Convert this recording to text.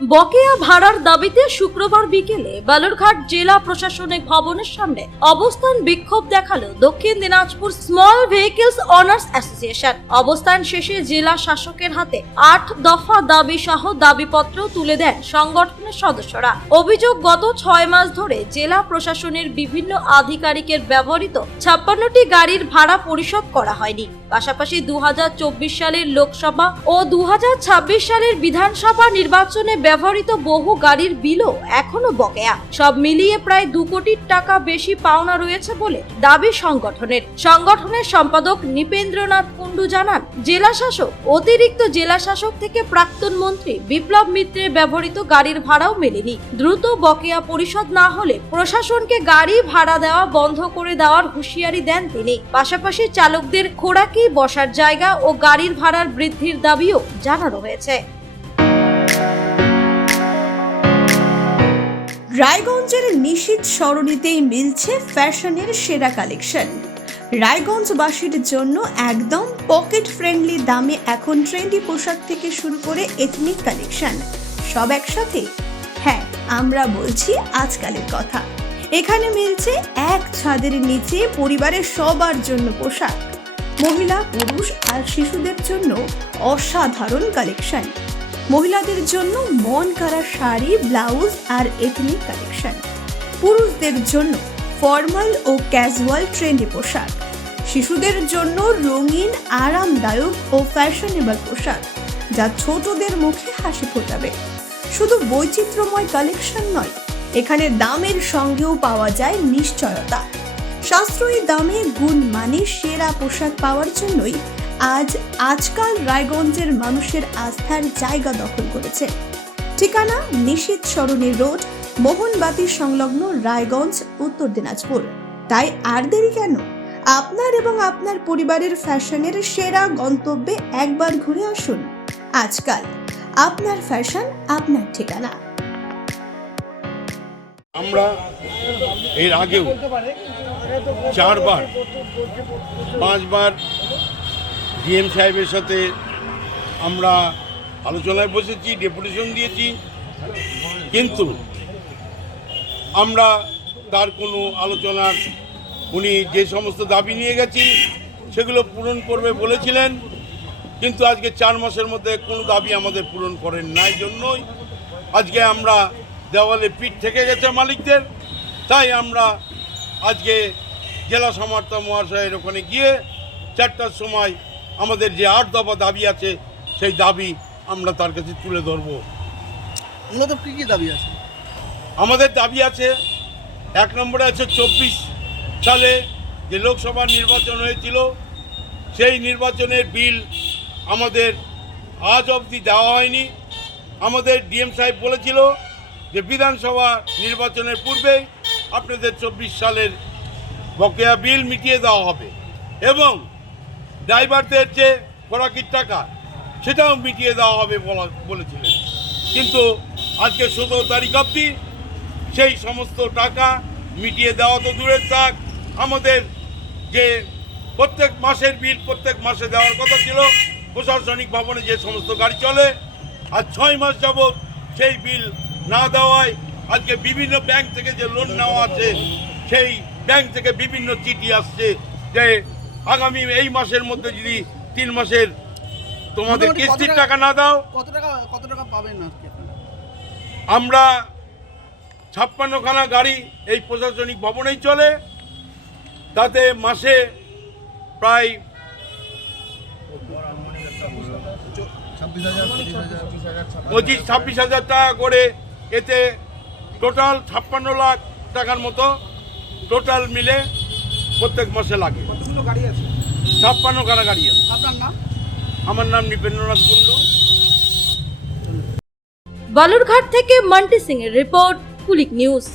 বকেয়া ভাড়ার দাবিতে শুক্রবার বিকেলে বালুরঘাট জেলা প্রশাসনিক ভবনের সামনে অবস্থান বিক্ষোভ দেখালো দক্ষিণ Dinajpur small vehicles honours association. অবস্থান শেষে জেলা শাসকের হাতে ৮ দফা দাবি সহ দাবিপত্র তুলে দেন সংগঠনের সদস্যরা। অভিযোগ, গত ৬ মাস ধরে জেলা প্রশাসনের বিভিন্ন আধিকারিকের ব্যবহৃত ৫৬টি গাড়ির ভাড়া পরিশোধ করা হয়নি। পাশাপাশি ২০২৪ সালের লোকসভা ও ২০২৬ সালের বিধানসভা নির্বাচনে ব্যবহৃত বহু গাড়ির বিলও এখনো বকেয়া। সব মিলিয়ে প্রায় ২ কোটি টাকা বেশি পাওনা রয়েছে বলে দাবি সংগঠনের সম্পাদক নৃপেন্দ্রনাথ কুণ্ডু জানান, জেলা শাসক, অতিরিক্ত জেলা শাসক থেকে প্রাক্তন মন্ত্রী বিপ্লব মিত্রের ব্যবহৃত গাড়ির ভাড়াও মেলেনি। দ্রুত বকেয়া পরিশোধ না হলে প্রশাসনকে গাড়ি ভাড়া দেওয়া বন্ধ করে দেওয়ার হুঁশিয়ারি দেন তিনি। পাশাপাশি চালকদের খোরাকি, বসার জায়গা ও গাড়ির ভাড়ার বৃদ্ধির দাবিও জানানো হয়েছে। রায়গঞ্জের নিশীথ সরণিতেই মিলছে ফ্যাশনের সেরা কালেকশন। রায়গঞ্জবাসীর জন্য একদম পকেট ফ্রেন্ডলি দামে এখন ট্রেন্ডি পোশাক থেকে শুরু করে এথনিক কালেকশন সব একসাথে। হ্যাঁ, আমরা বলছি আজকালের কথা। এখানে মিলছে এক ছাদের নিচে পরিবারের সবার জন্য পোশাক, মহিলা, পুরুষ আর শিশুদের জন্য অসাধারণ কালেকশন। মহিলাদের জন্য মন কাড়া শাড়ি, ব্লাউজ আর এথনিক কালেকশন। পুরুষদের জন্য ফর্মাল ও ক্যাজুয়াল ট্রেন্ডি পোশাক। শিশুদের জন্য রঙিন, আরামদায়ক ও ফ্যাশনেবল পোশাক, যা ছোটদের মুখে হাসি ফোটাবে। শুধু বৈচিত্র্যময় কালেকশন নয়, এখানে দামের সঙ্গেও পাওয়া যায় নিশ্চয়তা। সাশ্রয়ী দামে গুণমানে সেরা পোশাক পাওয়ার জন্যই আজকাল রায়গঞ্জের মানুষের আস্থার জায়গা দখল করেছে। ঠিকানা নিশীথ সরণি রোড, মোহনবাতি সংলগ্ন, রায়গঞ্জ, উত্তর দিনাজপুর। তাই আর দেরি কেন? আপনার এবং আপনার পরিবারের ফ্যাশনের সেরা গন্তব্যে একবার ঘুরে আসুন। আজকাল আপনার ফ্যাশন, আপনার ঠিকানা। আমরা এর আগেও 4-5বার ডিএম সাহেবের সাথে আমরা আলোচনায় বসেছি, ডেপুটেশন দিয়েছি, কিন্তু আমরা তার কোনো আলোচনার, উনি যে সমস্ত দাবি নিয়ে গেছি সেগুলো পূরণ করবে বলেছিলেন, কিন্তু আজকে 4 মাসের মধ্যে কোনো দাবি আমাদের পূরণ করেন না। এই জন্যই আজকে আমরা দেওয়ালে পিঠ থেকে গেছে মালিকদের। তাই আমরা আজকে জেলা সমর্থক মহাশয়ের ওখানে গিয়ে 4টার সময় আমাদের যে 8 দফা দাবি আছে সেই দাবি আমরা তার কাছে তুলে ধরবো। মূলত কী কী দাবি আছে? আমাদের দাবি আছে, 1 নম্বরে আছে 24 সালে যে লোকসভা নির্বাচন হয়েছিল সেই নির্বাচনের বিল আমাদের আজ অবধি দেওয়া হয়নি। আমাদের ডিএম সাহেব বলেছিল যে বিধানসভা নির্বাচনের পূর্বেই আপনাদের 24 সালের বকেয়া বিল মিটিয়ে দেওয়া হবে এবং ড্রাইভারদের যে খোরাকির টাকা সেটাও মিটিয়ে দেওয়া হবে বলেছিলেন। কিন্তু আজকে 17 তারিখ অবধি সেই সমস্ত টাকা মিটিয়ে দেওয়া তো দূরের থাক, আমাদের যে প্রত্যেক মাসের বিল প্রত্যেক মাসে দেওয়ার কথা ছিল প্রশাসনিক ভবনে যে সমস্ত গাড়ি চলে, আর 6 মাস যাবৎ সেই বিল না দেওয়ায় আজকে বিভিন্ন ব্যাংক থেকে যে লোন নেওয়া আছে সেই ব্যাংক থেকে বিভিন্ন চিঠি আসছে যে আগামী এই মাসের মধ্যে যদি 3 মাসের তোমাদের কিস্তির টাকা না দাও, কত টাকা পাবেন না? আমরা 56খানা গাড়ি এই প্রশাসনিক ভবনেই চলে, তাতে মাসে প্রায় 25-26 হাজার টাকা করে, এতে টোটাল 56 লাখ টাকার মতো টোটাল মিলে প্রত্যেক মাসে লাগে। কতগুলো গাড়ি আছে? 56খানা গাড়ি আছে। আপনার নাম? আমার নাম নৃপেন্দ্রনাথ কুণ্ডু। বালুরঘাট থেকে মান্টি সিং এর রিপোর্ট, কুলিক নিউজ।